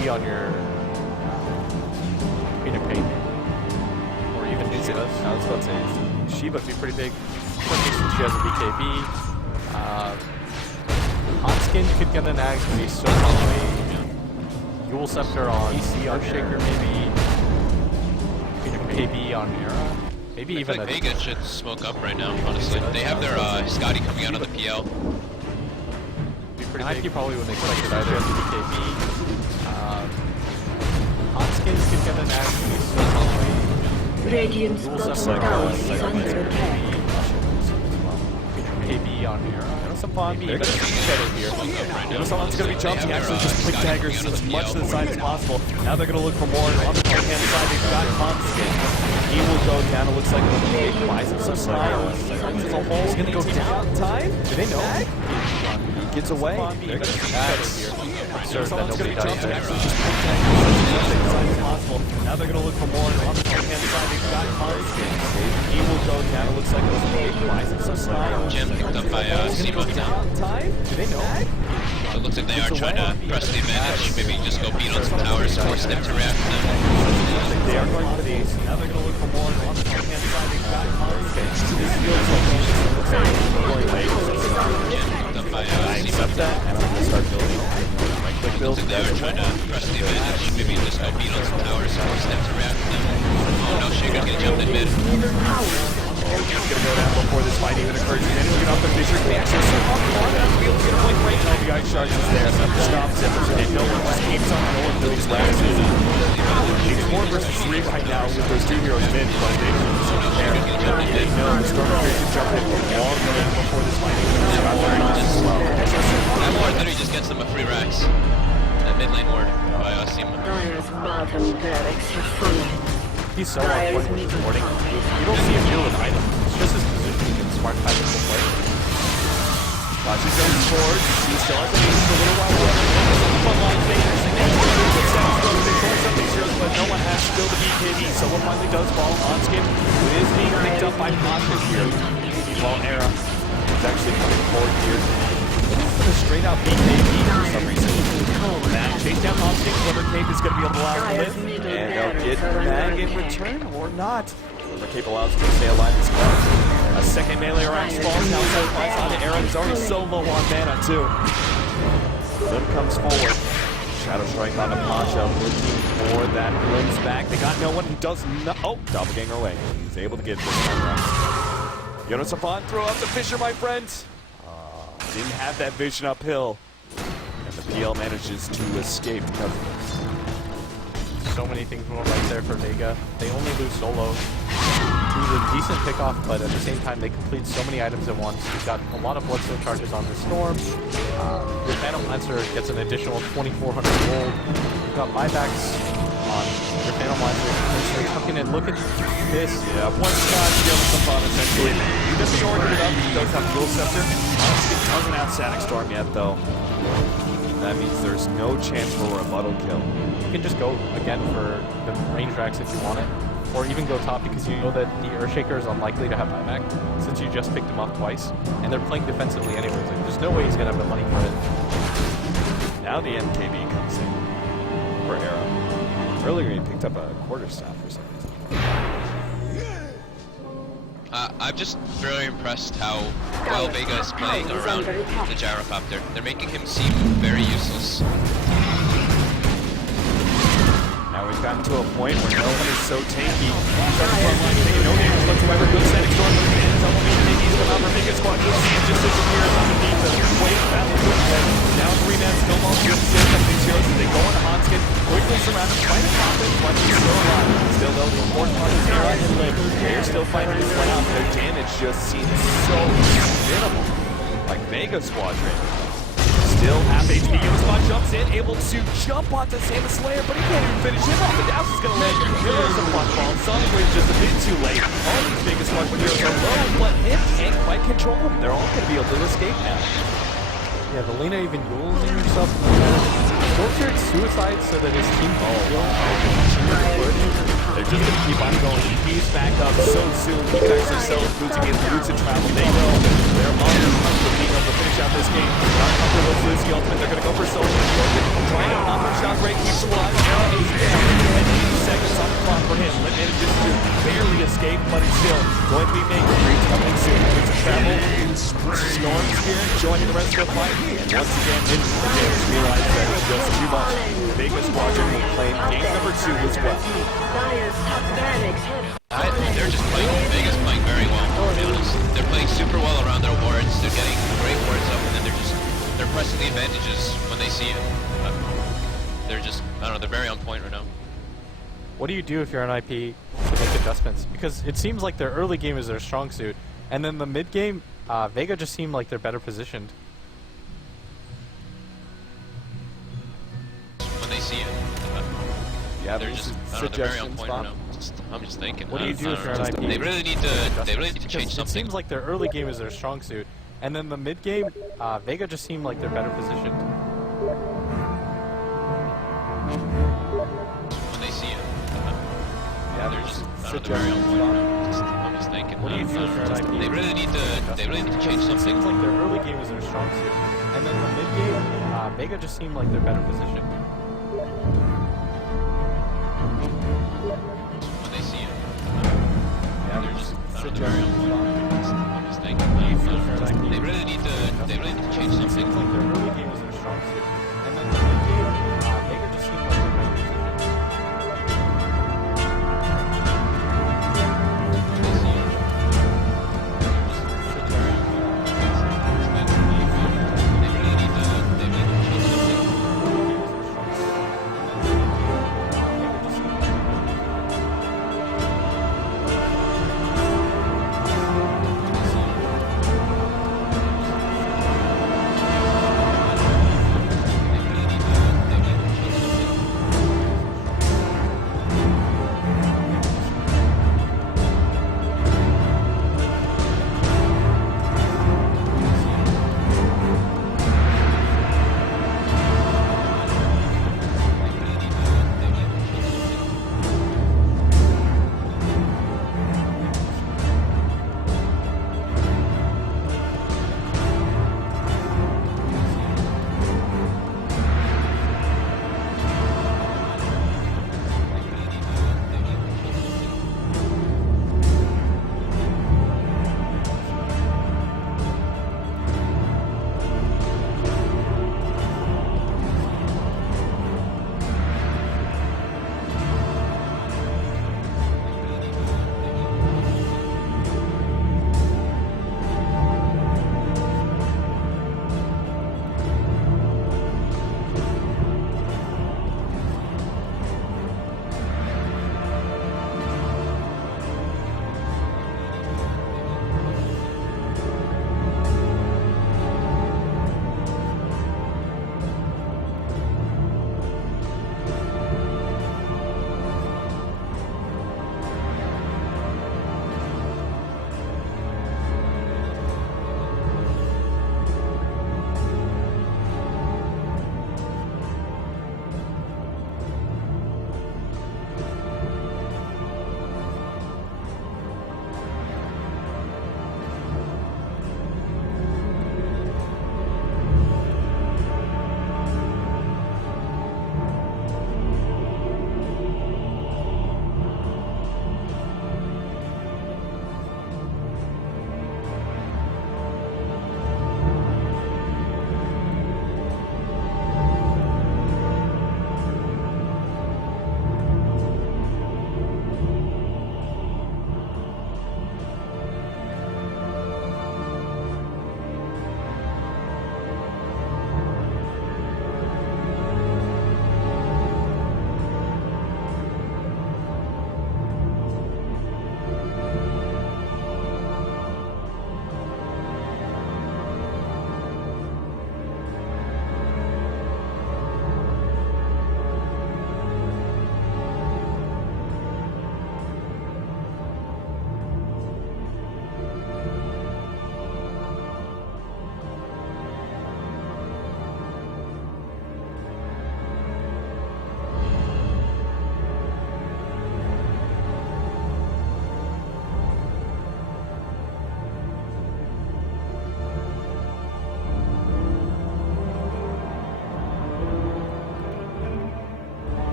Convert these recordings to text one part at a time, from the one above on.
EC on your Peanut Paint. Or even Shiva. I was about to say, Shiva would be pretty big. She has a BKB. On skin, you could get an Axe, but he's so far away. Yule Scepter on EC on Shaker, maybe. KB on Era. Maybe I even feel like Vega should smoke up right now, honestly. They have their Scotty coming out on the PL. Nike probably wouldn't expect it either after BKB. On skin, you could get an Axe, but he's so far away. Radiant's bottom tower is under attack. KB on Era. Some fun. They're Even Shadow here. you know someone's going to be jumping, actually just quick daggers as much to the side as possible. Now they're going to look for more. On the right-hand side, they've got Constant. He will go down. It looks like he buys him some time. There's a hole. He's going to go down. Time? Do they know? He gets away. That's someone's going to be jumping, actually just quick daggers as much to the side as possible. Now they're going to look for more. On the right-hand side, they've got Constant. He will go down. It looks like he buys him some time. Jim picked up by Simo. Time? Do they know? So it looks like they are trying to press the advantage. Maybe just go beat on some towers, force them to react to them. They are going for these. Now they're going to look for more. On the right-hand side, they've got Constant. This feels like going away. Jim picked up by I Simo. accept that, and I'm going to start building. My quick build. Looks like they are trying to press the advantage. Maybe just go beat on some towers, force them to react to them. Oh no, Shaker's gonna jump in mid. He's going to go down before this fight even occurs. He's managed to get off the Fisher. He actually started off the bar. That's be able to get a point right now. The ice charge is there. Stops him. And no one just keeps on going through these last. It's 4 versus 3 right now with those 2 heroes mid. But they don't care. They know the Stormtrooper can jump in for long before this fight even occurs. That ward literally just gets them a free Rax. That mid lane ward by Simo. Dire's bottom barracks have fallen. He's so on point with his warding. You don't see him deal with items. It's just his positioning and smart timing to play. Watches goes forward. He still has the lead for a little while. Front line fingers. They control some of these heroes, but no one has still the BKB. So what finally does fall on skin is being picked up by Monsters here. Meanwhile, Era is actually coming forward here. For the straight out BKB for some reason. Now chase down Monster. Whether Cape is going to be able to allow him to live. And they'll get bag in return or not. Whether Cape allows him to stay alive as well. A second melee Rax falls now. So finds on to Era. He's already so low on mana too. Lim comes forward. Shadow Strike on the Pasha, looking for that Lim's back. They got no one. He does not. Oh, doppelganger away. He's able to get this time around. Jonas Safan, throw out the Fisher, my friends. Didn't have that vision uphill. And the PL manages to escape because of this. So many things going right there for Vega. They only lose solo. He's a decent pickoff, but at the same time, they complete so many items at once. He's got a lot of Bloodstone charges on the Storm. Your Phantom Lancer gets an additional 2,400 gold. You've got buybacks on your Phantom Lancer. They're tucking in. Look at this. Yeah, one shot, Jonas Safan essentially. He just shorted it up. He does have Yule Scepter. It doesn't have Static Storm yet, though. That means there's no chance for a rebuttal kill. You can just go again for the range racks if you want it. Or even go top because you know that the Earthshaker is unlikely to have buyback since you just picked him up twice. And they're playing defensively anyways. Like, there's no way he's going to have the money for it. Now the MKB comes in for Era. Earlier he picked up a quarterstaff for some reason. I'm just very impressed how well Vega is playing around the Gyrocopter. They're making him seem very useless. Now we've gotten to a point where no one is so tanky. Taking no damage whatsoever. Good Static Storm moves in. Someone being tanky is coming out for Vega Squad. You'll see it just disappears underneath the wave battle to his head. Now 3-man snowball kills some of these heroes as they go into Hanskin. Quickly surrounded, trying to pop it, but he's still alive. Still though, the important part is Era and Lim. They're still fighting this one out. Their damage just seems so minimal. Like Vega Squadron. Still half HP. Yospot jumps in, able to jump onto Samus Slayer, but he can't even finish him off. The Douse is going to land. There's a punch ball. Sonic Wave just a bit too late. All these biggest Squadron heroes are low, but him can't quite control them. They're all going to be able to escape now. Yeah, the Lena even using himself. Tortured suicide so that his team can kill. They're just going to keep on going. He's back up so soon. He can actually sell his boots against boots and travel. They know they're on the cusp of being able to finish out this game. Gyrocopter looks loose the ultimate. They're going to go for solo. Trying to another shot break. Keeps him alive. Now 8 down. And 8 seconds on the clock for him. Lit manages to barely escape, but he's still going to be making breach coming soon. Needs to travel. Storms here joining the rest of the fight. And once again, James realized that it was just too much. Vega Squadron will claim game number 2 as well. Dire's top barracks have They're just playing, Vega's playing very well, to be honest. They're playing super well around their wards, they're getting great wards up, and then they're pressing the advantages when they see it. They're just, I don't know, they're very on point right now. What do you do if you're an IP to make adjustments? Because it seems like their early game is their strong suit, and then the mid game, Vega just seemed like they're better positioned. When they see it. Yeah, they're just, I don't know, they're very on point right now. I'm just thinking. What do you do if you're an IP? They really need to change something. It seems like their early game is their strong suit, and then the mid game, Vega just seemed like they're better positioned. When they see it. Yeah, they're just, I don't know, they're very on point right now. I'm just thinking. What do you do if you're an IP? They really need to change It something. seems like their early game is their strong suit, and then the mid game, Vega just seemed like they're better positioned. When they see it. Yeah, They're just, I don't know, they're very on point. I'm just thinking. They really need to change It something. seems like their early game is their strong suit, and then the mid game, Vega just seemed like they're better positioned. They really need to change something.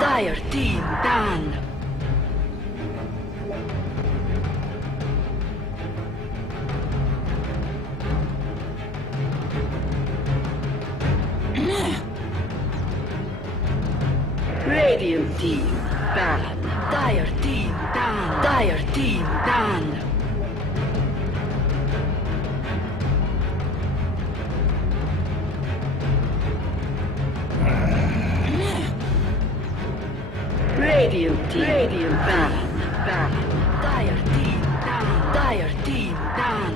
Dire team ban. Radiant team ban. Dire team ban. Dire team ban. Radiant ban. Ban. Dire team ban. Dire team ban.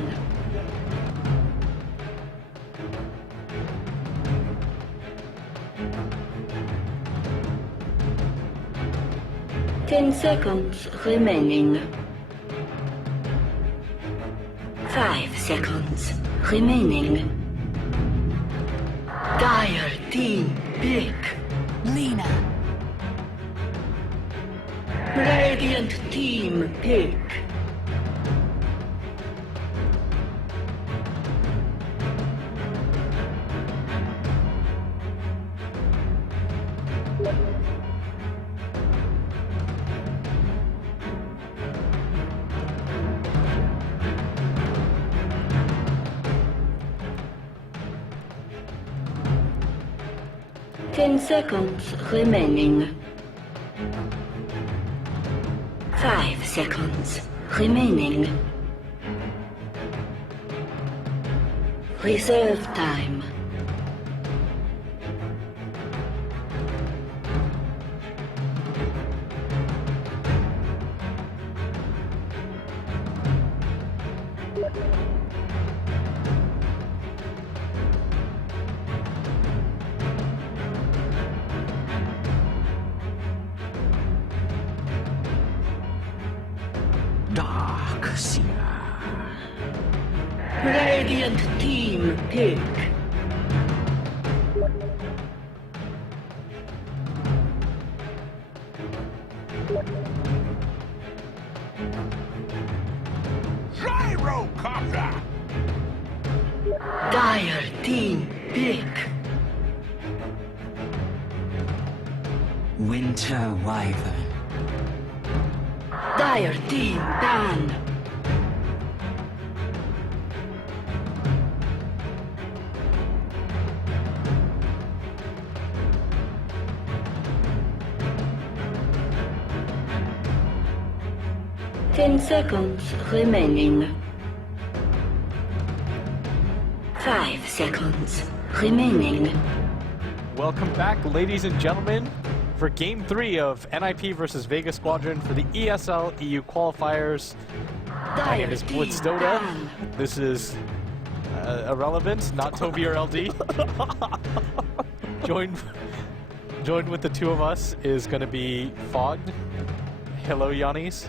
Ten seconds remaining. 5 seconds remaining. Dire team pick. Lena. Radiant team pick. Ten seconds remaining. 5 seconds remaining. Reserve time. Dark Seer. Radiant team pick. Gyrocopter. Dire team pick. Winter Wyvern. Dire team ban. Ten seconds remaining. 5 seconds remaining. Welcome back, ladies and gentlemen, for Game 3 of NIP versus Vega Squadron for the ESL EU qualifiers. My name is Blitzdota. This is Irrelevant, not Toby or LD. Joined with the two of us is going to be Fogged. Hello, Yannis.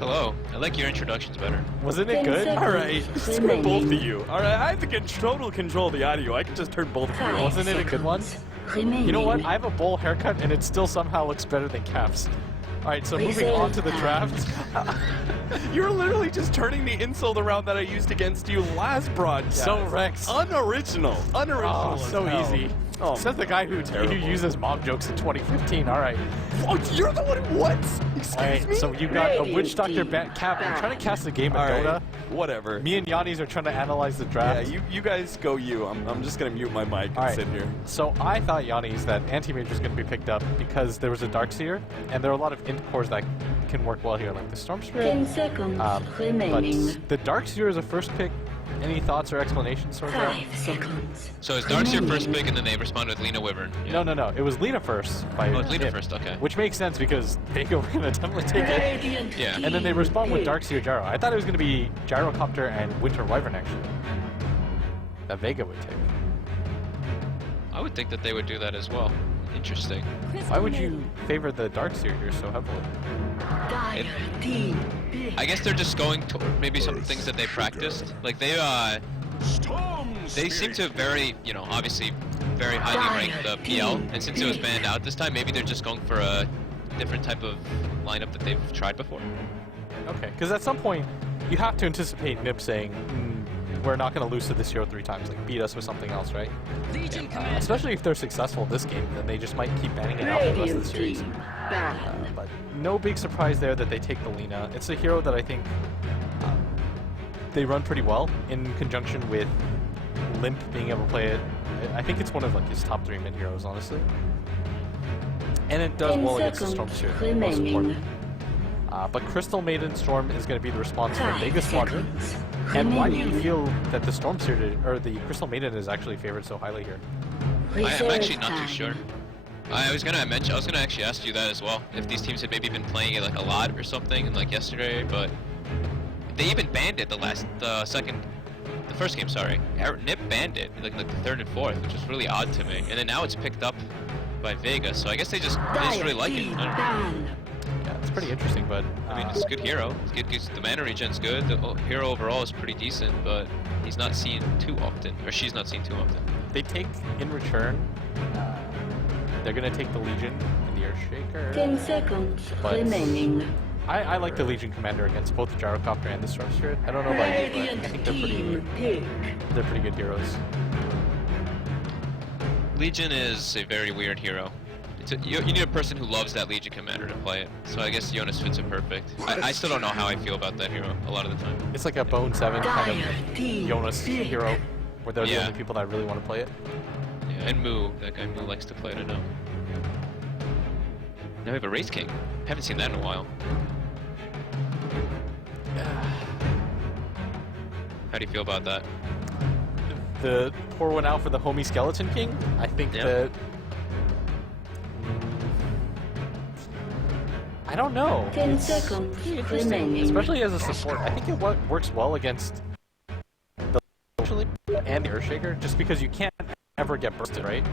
Hello. I like your introductions better. Wasn't it good? All right, screw both of you. All right, I have to total control the audio. I can just turn both of you off. Wasn't it a good one? You know what? I have a bowl haircut and it still somehow looks better than Caps. Alright, so moving on to the draft. You're literally just turning the insult around that I used against you last broadcast. So Rex. Unoriginal. Oh, as so hell. easy. Oh, Says the guy who uses mom jokes in 2015. Alright. Oh, you're the one who what? Excuse Alright, me? so you got a Witch Doctor Cap. I'm trying to cast a game of All right, Dota. whatever. Me and Yannis are trying to analyze the draft. Yeah, you guys go you. I'm just going to mute my mic and Alright. sit here. So I thought, Yannis, that Anti-Mage was going to be picked up because there was a Darkseer, and there are a lot of int cores that can work well here, like the Storm Spirit. 10 seconds remaining. But the Darkseer is a first pick. Any thoughts or explanations for that? 5 seconds. So is Dark's your first pick and then they respond with Lena Wyvern? Yeah. No. It was Lena first. Oh, it's Lena first, okay. Which makes sense because Vega were going to definitely take it. Radiant Yeah. And then they respond with pick. Darkseer Gyro. I thought it was going to be Gyrocopter and Winter Wyvern, actually. That Vega would take. I would think that they would do that as well. Interesting. Why would you favor the Darkseer here so heavily? Dire team pick. I guess they're just going to maybe some things that they practiced. Like they seem to very, obviously very highly rank the PL, and since it was banned out this time, maybe they're just going for a different type of lineup that they've tried before. Okay, because at some point, you have to anticipate Nip saying, we're not going to lose to this hero 3 times, like beat us with something else, right? Especially if they're successful this game, then they just might keep banning it out for the rest of the Radiant series. team ban. But no big surprise there that they take the Lena. It's a hero that I think they run pretty well in conjunction with Limp being able to play it. I think it's one of his top 3 mid heroes, honestly. And it does 10 well against the Storm seconds Spirit, most important. remaining. But Crystal Maiden Storm is going to be the response for 5 Vega Squadron. seconds And why do you remaining. feel that the Storm Spirit or the Crystal Maiden is actually favored so highly here? I'm Reserve actually not too time. sure. I was gonna actually ask you that as well. If these teams had maybe been playing it a lot or something, like yesterday, but they even banned it the first game. Sorry, Nip banned it like the 3rd and 4th, which is really odd to me. And then now it's picked up by Vega, so I guess they just really like it. I Team don't know. ban. Yeah, it's pretty interesting, but I mean, it's a good hero. The mana regen's good. The hero overall is pretty decent, but he's not seen too often, or she's not seen too often. they take in return. They're going to take the Legion and the Earthshaker. 10 seconds But- remaining. I like the Legion Commander against both the Gyrocopter and the Storm Spirit. I don't know about you, but I Radiant think team pick. they're pretty good heroes. Legion is a very weird hero. You need a person who loves that Legion commander to play it. So I guess Jonas fits it perfect. I still don't know how I feel about that hero a lot of the time. It's like a Bone 7 kind Dire of team Jonas pick. hero, where they're the Yeah. only people that really want to play it. Yeah, and Moo, that guy Moo likes to play it, I know. Now we have a Race King. Haven't seen that in a while. How do you feel about that? The pour one out for the homie Skeleton King. I think Yeah. that. I don't know. 10 It's seconds pretty interesting, remaining. especially as a support. I think it works well against the actually and the Earthshaker, just because you can't ever get bursted, right?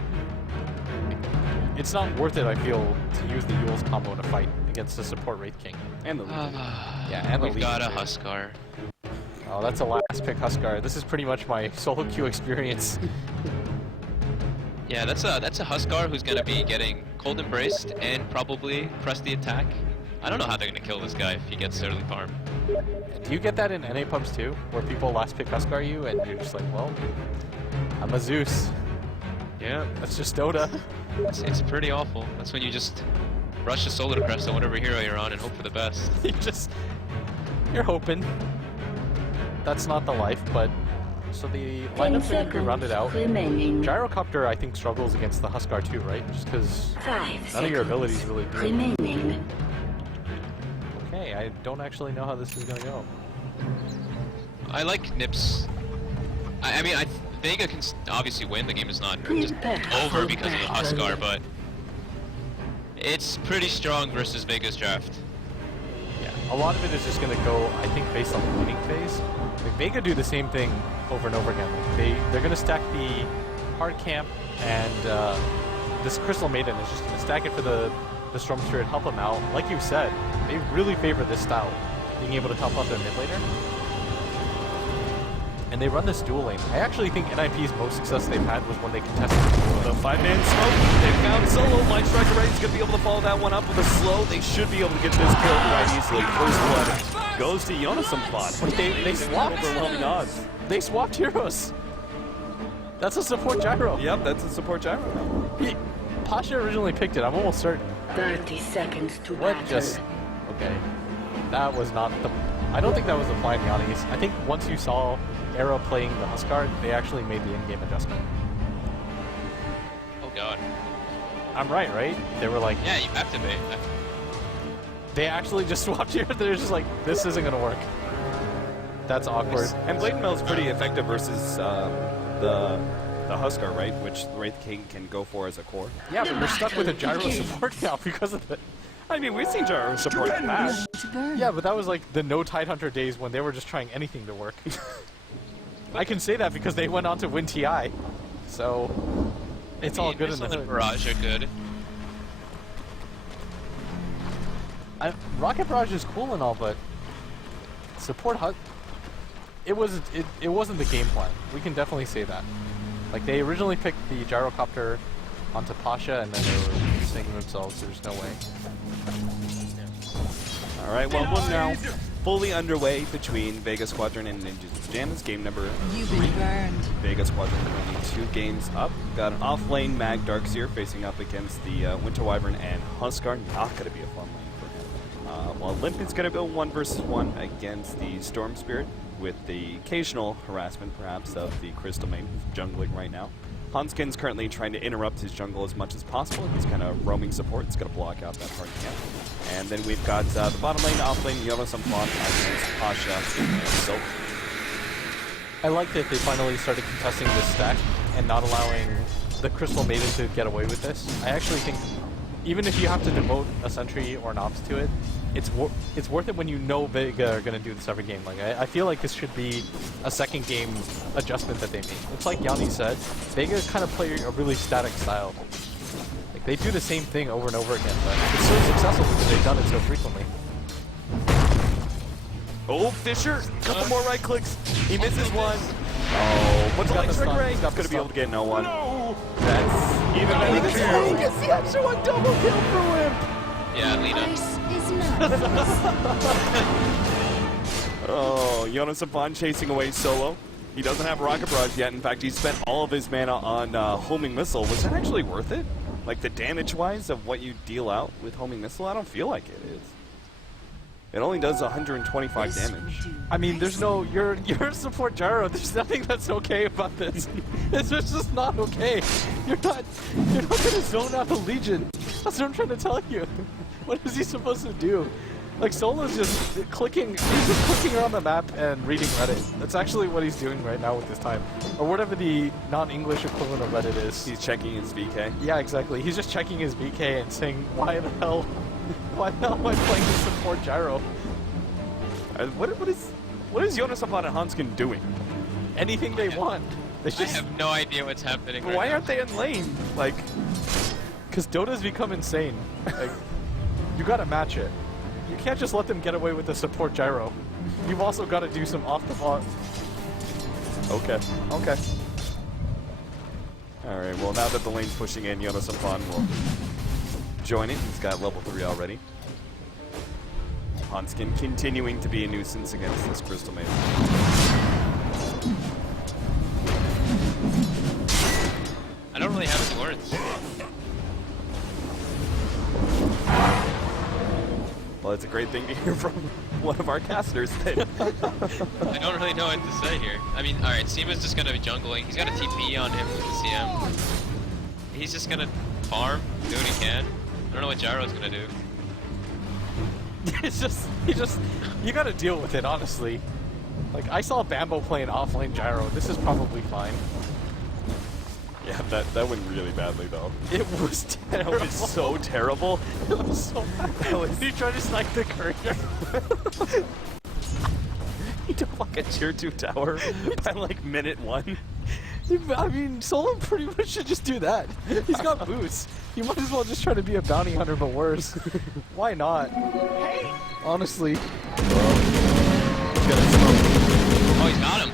It's not worth it, I feel, to use the Yule's combo in a fight against the support Wraith King. And the Legion. Yeah, and the We've got a Legion, too. Huskar. Oh, that's a last pick Huskar. This is pretty much my solo queue experience. Yeah, that's a Huskar who's gonna be getting cold embraced and probably press the attack. I don't know how they're gonna kill this guy if he gets early farm. Do you get that in NA pubs too, where people last pick Huskar you and you're just like, well, I'm a Zeus. Yeah, That's just Dota. it's pretty awful. That's when you just rush a solo to crest on whatever hero you're on and hope for the best. You're hoping. That's not the life, but so the 10 lineups are going to be seconds rounded out. remaining. Gyrocopter, I think, struggles against the Huskar too, right? Just because 5 none of your seconds abilities really do. remaining. Okay, I don't actually know how this is going to go. I like Nips. I mean, Vega can obviously win. The game is not just over because of the Huskar, but it's pretty strong versus Vega's draft. Yeah, a lot of it is just going to go, I think, based on the winning phase. Like, Vega do the same thing over and over again. Like, they're going to stack the hard camp, and this Crystal Maiden is just going to stack it for the Storm Spirit, help them out. Like you said, they really favor this style, being able to help out their mid laner. And they run this dual lane. I actually think NIP's most success they've had was when they contested the dual The lane. 5-man smoke. They found Solo. Light Striker Ray is going to be able to follow that one up with a slow. They should be able to get this kill quite easily. First blood goes to Yonasampan. But they swapped. Overwhelming odds. They swapped heroes. That's a support gyro. Yep, that's a support gyro. Pasha originally picked it, I'm almost certain. 30 seconds to What battle. just... Okay. That was not the... I don't think that was the plan, Yannis. I think once you saw Arrow playing the Huskar, they actually made the in-game adjustment. Oh god. I'm right? They were like... Yeah, you have to be. They actually just swapped here. They're just like, this isn't going to work. That's awkward. And Blade Mail is pretty effective versus the Huskar, right? Which Wraith King can go for as a core. Yeah, but we're stuck with a gyro support now because of it. I mean, we've seen gyro support in the past. Yeah, but that was like the no Tidehunter days when they were just trying anything to work. I can say that because they went on to win TI. So, it's all good in the hood. Barrage are good. Rocket Barrage is cool and all, but support HUD, it wasn't the game plan. We can definitely say that. Like, they originally picked the Gyrocopter onto Pasha, and then they were saying to themselves, there's no way. Alright, well, we're now fully underway between Vega Squadron and Ninja's Pajamas. Game number 3. Vega Squadron currently 2 games up. Got an off-lane Mag Darkseer facing up against the Winter Wyvern and Huskar. Not going to be a fun lane for him. While Limp is going to go 1-versus-1 against the Storm Spirit, with the occasional harassment, perhaps, of the Crystal Maiden, who's jungling right now. Hanskin's currently trying to interrupt his jungle as much as possible. He's kind of roaming support. He's going to block out that hard camp. And then we've got the bottom lane, off lane, Yonasampan against Pasha and Silk. I like that they finally started contesting this stack and not allowing the Crystal Maiden to get away with this. I actually think, even if you have to devote a sentry or an ops to it, it's worth it when you know Vega are going to do this every game. Like, I feel like this should be a second game adjustment that they make. It's like Yanni said, Vega kind of play a really static style. Like, they do the same thing over and over again, but it's so successful because they've done it so frequently. Oh, Fisher! Couple more right clicks. He misses one. Oh, but the Light Striker Ray is going to be able to get no one. No! That's even better than zero. He gets the extra one, double kill for him! Yeah, Lena. Oh, Yonasampan chasing away Solo. He doesn't have Rocket Barrage yet. In fact, he spent all of his mana on Homing Missile. Was that actually worth it? Like, the damage-wise of what you deal out with Homing Missile? I don't feel like it is. It only does 125 damage. I mean, there's no, you're a support gyro. There's nothing that's okay about this. It's just not okay. You're not gonna zone out a Legion. That's what I'm trying to tell you. What is he supposed to do? Like, Solo's just clicking, he's just clicking around the map and reading Reddit. That's actually what he's doing right now with this time. Or whatever the non-English equivalent of Reddit is. He's checking his VK. Yeah, exactly. He's just checking his VK and saying, why the hell am I playing this support gyro? What is Yonasampan and Hanskin doing? Anything they want. They I just, have no idea what's happening But right why now. aren't they in lane? Like, because Dota's become insane. Like, you gotta match it. You can't just let them get away with the support gyro. You've also got to do some off-the-ball. okay. Alright, well now that the lane's pushing in, Yonasampan will join it. He's got level 3 already. Hanskin continuing to be a nuisance against this Crystal Maiden. I don't really have any words. Well, it's a great thing to hear from one of our casters that I don't really know what to say here. I mean, alright, Seema's just gonna be jungling. He's got a TP on him with the CM. He's just gonna farm, do what he can. I don't know what Gyro's gonna do. It's just, you gotta deal with it, honestly. Like, I saw Bambo playing offlane gyro. This is probably fine. Yeah, that went really badly though. It was That terrible. was so terrible. It was so bad. He tried to snipe the courier. He took like a tier 2 tower by like minute 1. I mean, Solo pretty much should just do that. He's got boots. He might as well just try to be a bounty hunter, but worse. Why not? Honestly. Oh, he's got him.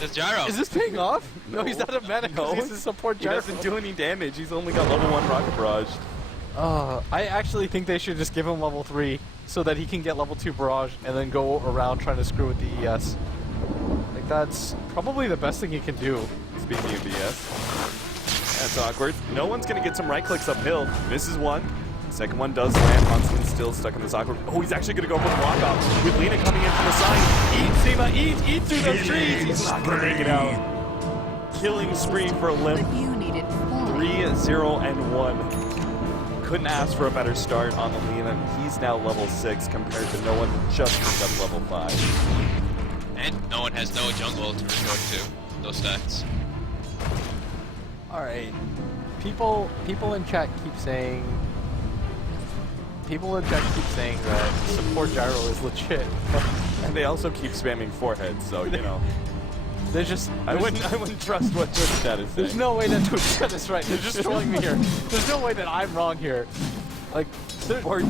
This gyro. Is this paying off? No, he's not a medic. No, He's a support He gyro. doesn't do any damage. He's only got level 1 rocket barrage. I actually think they should just give him level 3 so that he can get level 2 barrage and then go around trying to screw with the ES. Like, that's probably the best thing he can do. Speaking of BS, that's awkward. No one's gonna get some right clicks uphill. Misses one. Second one does land. Huntsman's still stuck in this awkward. Oh, he's actually gonna go for the block off with Lina coming in from the side. Eat, Seema, eat through those trees. He's not gonna make it out. Killing spree for Limp. But you needed 3-0-1. Couldn't ask for a better start on the Lina. He's now level 6 compared to no one who just picked up level 5. And no one has no jungle to resort to. Those stats. Alright. People in chat keep saying that support gyro is legit. And they also keep spamming forehead, so you know. There's just I wouldn't trust what Twitch chat is saying. there's no way that Twitch chat is right. They're just trolling me here. There's no way that I'm wrong here. Like Support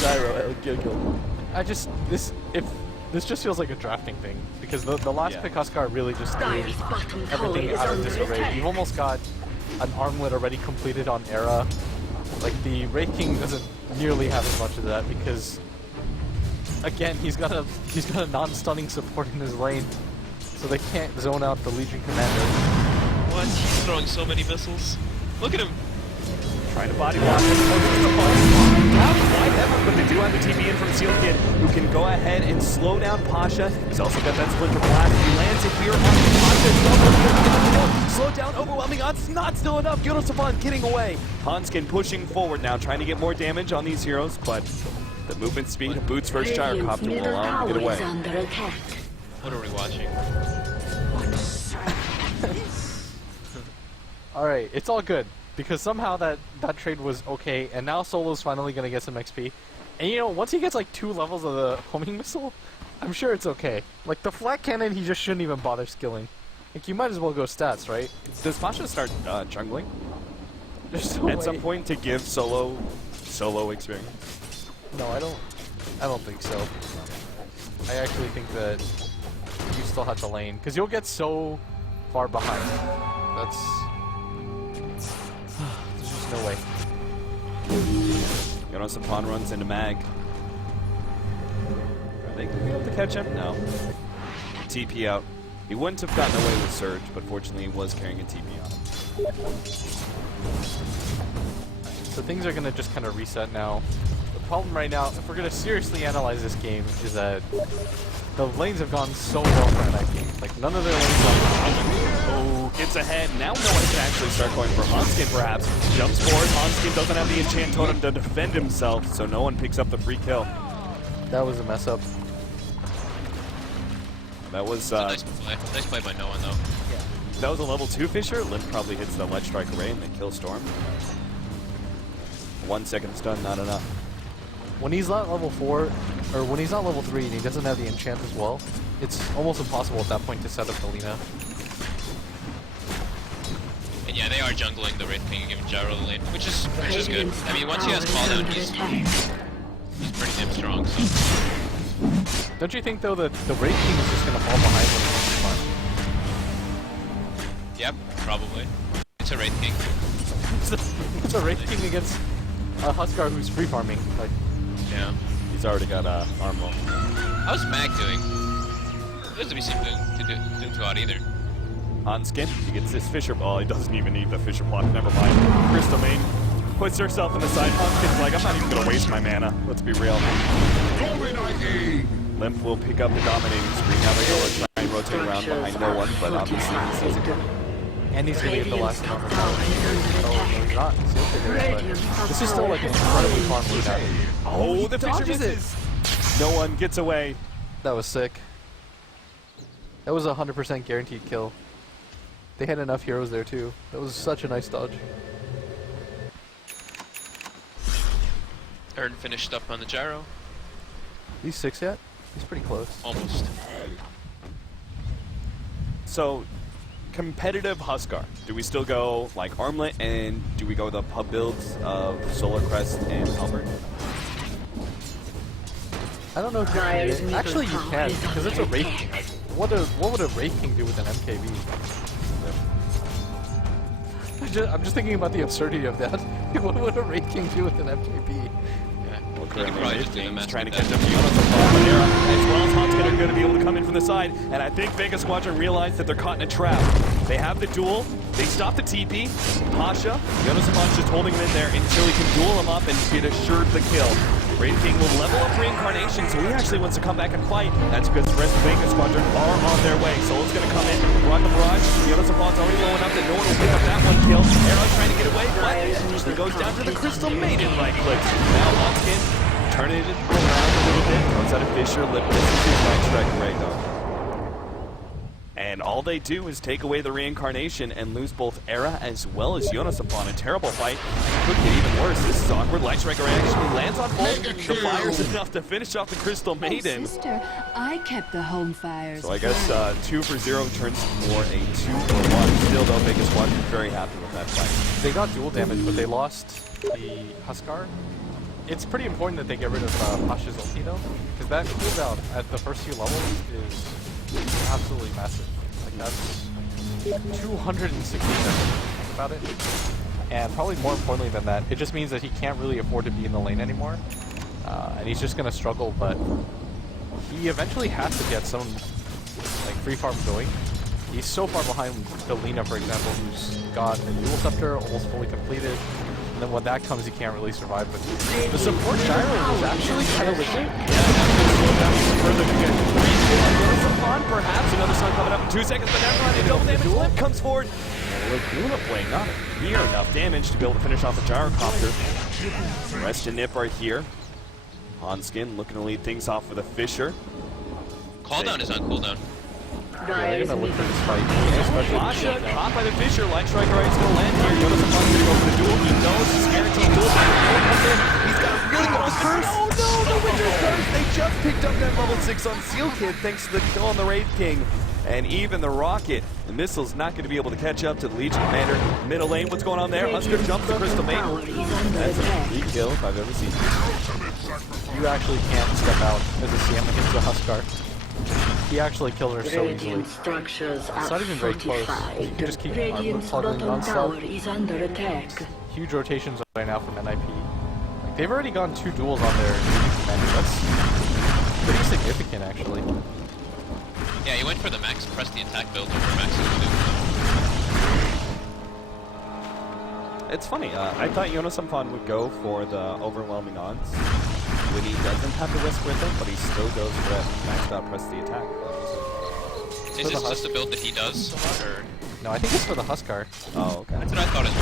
gyro, giggle. this just feels like a drafting thing because the last pick Huskar really just threw Dire's bottom tower everything is out of under disarray. attack. You've almost got an armlet already completed on Era. Like the Wraith King doesn't nearly have as much of that because again he's got a non-stunning support in his lane, so they can't zone out the Legion Commander. What? He's throwing so many missiles. Look at him. Trying to body block him. Not quite ever, but they do have the TP in from Seal Kid, who can go ahead and slow down Pasha. He's also got that Splinter Blast. He lands it here on Pasha. Slow down, overwhelming odds. Not still enough. Gyoto Saban getting away. Hanskin pushing forward now, trying to get more damage on these heroes, but the movement speed of Boots' first Radiant's gyrocopter will middle allow him to tower get is away. under attack. What are we watching? Alright, it's all good. Because somehow that trade was okay, and now Solo's finally gonna get some XP. And you know, once he gets like 2 levels of the homing missile, I'm sure it's okay. Like the flat cannon, he just shouldn't even bother skilling. Like you might as well go stats, right? Does Pasha start jungling There's no at way. some point to give solo experience? No, I don't think so. I actually think that you still have to lane, because you'll get so far behind. There's just no way. Gyoto Saban runs into Mag. Are they going to be able to catch him? No. TP out. He wouldn't have gotten away with Surge, but fortunately he was carrying a TP on him. So things are going to just kind of reset now. The problem right now, if we're going to seriously analyze this game, is that the lanes have gone so well for NIP. Like, none of their lanes are... Oh, gets ahead. Now no one can actually start going for Hanskin, perhaps. Jumps forward. Hanskin doesn't have the enchant totem to defend himself, so no one picks up the free kill. That was a mess up. That was Nice play. Nice play by no one, though. that was a level 2 Fisher. Limp probably hits the Ledge Strike array and they kill Storm. 1 second stun, not enough. When he's not level 4, or when he's not level 3 and he doesn't have the enchant as well, it's almost impossible at that point to set up the Lina. And yeah, they are jungling the Wraith King, giving Gyro the lane, which is good. I mean, once he has fall down, he's pretty damn strong. So Don't you think though that the Wraith King is just going to fall behind when he yep, probably. It's a Wraith King. it's a Wraith King against a Huskar who's free farming. Like, Yeah. He's already got armor. How's Mag doing? Doesn't seem to do too hot either. Hanskin, he gets this Fisher ball. He doesn't even need the Fisher block. Never mind. Crystal Main puts herself in the side. Hanskin's like, I'm not even going to waste my mana. Let's be real. Limp will pick up the dominating spree. Now they go try and rotate around behind no one, but obviously this isn't good. and he's going to get the last one. Radiant's top tower is under Oh, no, he's attack. not. He's okay there, Radiant's but top this is still like an incredibly fun Lina. Oh, the Fisher dodges it. misses. No one gets away. That was sick. That was a 100% guaranteed kill. They had enough heroes there too. That was such a nice dodge. Ern finished up on the gyro. He's 6 yet? He's pretty close. Almost. So, competitive Huskar. Do we still go like Armlet, and do we go the pub builds of Solar Crest and Halberd? I don't know if you Dyer's can. middle Actually, you tower can is because it's a under Wraith attack. King. Like, what would a Wraith King do with an MKB? I'm just thinking about the absurdity of that. What would a Wraith King do with an MKB? Well, You could currently probably Wraith just do the King's master trying to death. catch up to Yona as well as Hot's going to be able to come in from the side, and I think Vega Squadron realized that they're caught in a trap. They have the duel, they stop the TP, Pasha, Jonas just holding him in there until he can duel him up and get assured the kill. Wraith King will level up Reincarnation, so he actually wants to come back and fight. That's because the rest of Vega Squadron are on their way. Solo's going to come in, rock the barrage. Jonas already low enough that no one will pick up that one kill. Arrow's trying to get away, but it goes down to the Crystal Maiden right click. Now Hawkin turn it around a little bit, comes out of Fisher, lip misses his right strike right though. And all they do is take away the Reincarnation and lose both Era as well as Jonas upon a terrible fight. Could get even worse. This is awkward. Light Striker actually lands on both. The fire's enough to finish off the Crystal Maiden. Oh, sister, I kept the home fires. So I guess 2 for 0 turns for a 2 for 1. Still though, Vegas Squadron very happy with that fight. They got dual damage, but they lost the Huskar. It's pretty important that they get rid of Pasha's ulti though, because that cooldown at the first few levels is absolutely massive. Like that's 260 seconds. Think about it. And probably more importantly than that, it just means that he can't really afford to be in the lane anymore, and he's just gonna struggle. But he eventually has to get some like free farm going. He's so far behind Delina, for example, who's got a dual scepter almost fully completed. And then when that comes, he can't really survive. But the support gyro was actually kind of legit. Further to get perhaps another sun coming up in 2 seconds, but never mind. A double damage flip comes forward. Laguna playing not near enough damage to be able to finish off the gyrocopter. Rest and Nip are here. Hanskin looking to lead things off with a Fisher. Cooldown is on cooldown. They're gonna look for this fight, especially Pasha caught by the Fisher. Light Striker is going to land here. Jonas is going to go for the duel. He knows he's guaranteed duel. He's got a really good curse. Oh no, the Winter's Curse. They just picked up that level 6 on Seal Kid thanks to the kill on the Wraith King. And even the rocket, the missile's not going to be able to catch up to the Legion Commander. Middle lane, what's going on there? Husker jumps the Crystal Maiden. That's a free kill if I've ever seen it. You actually can't step out as a CM against the Huskar. He actually killed her so easily. Radiant structures are It's not even very close. You can just keep Radiant's toggling bottom tower non-stop. is under attack. Huge rotations right now from NIP. Like, they've already gone 2 duels on their Legion Commander. That's pretty significant, actually. Yeah, he went for the max press the attack build over max. It's funny, I thought Jonas would go for the overwhelming odds when he doesn't have the risk with him, but he still goes for that maxed out press the attack. Is this just a build that he does? Or? No, I think it's for the Huskar. Oh, okay. That's what I thought as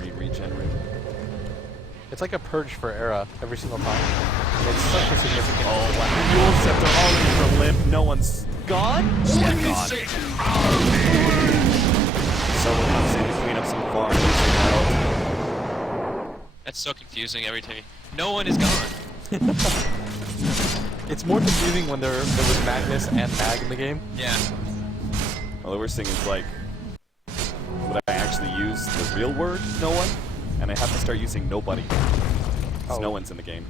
well. Regenerate. It's like a purge for Era every single time. It's such a significant. Oh, wow. Dual Scepter already from Limp. No one's gone? One gone. Someone comes in to clean up some farms. That's so confusing every time. No one is gone. It's more confusing when there was Magnus and Mag in the game. Yeah. Well, the worst thing is, like, would I actually use the real word, no one? And I have to start using nobody. Because no one's in the game.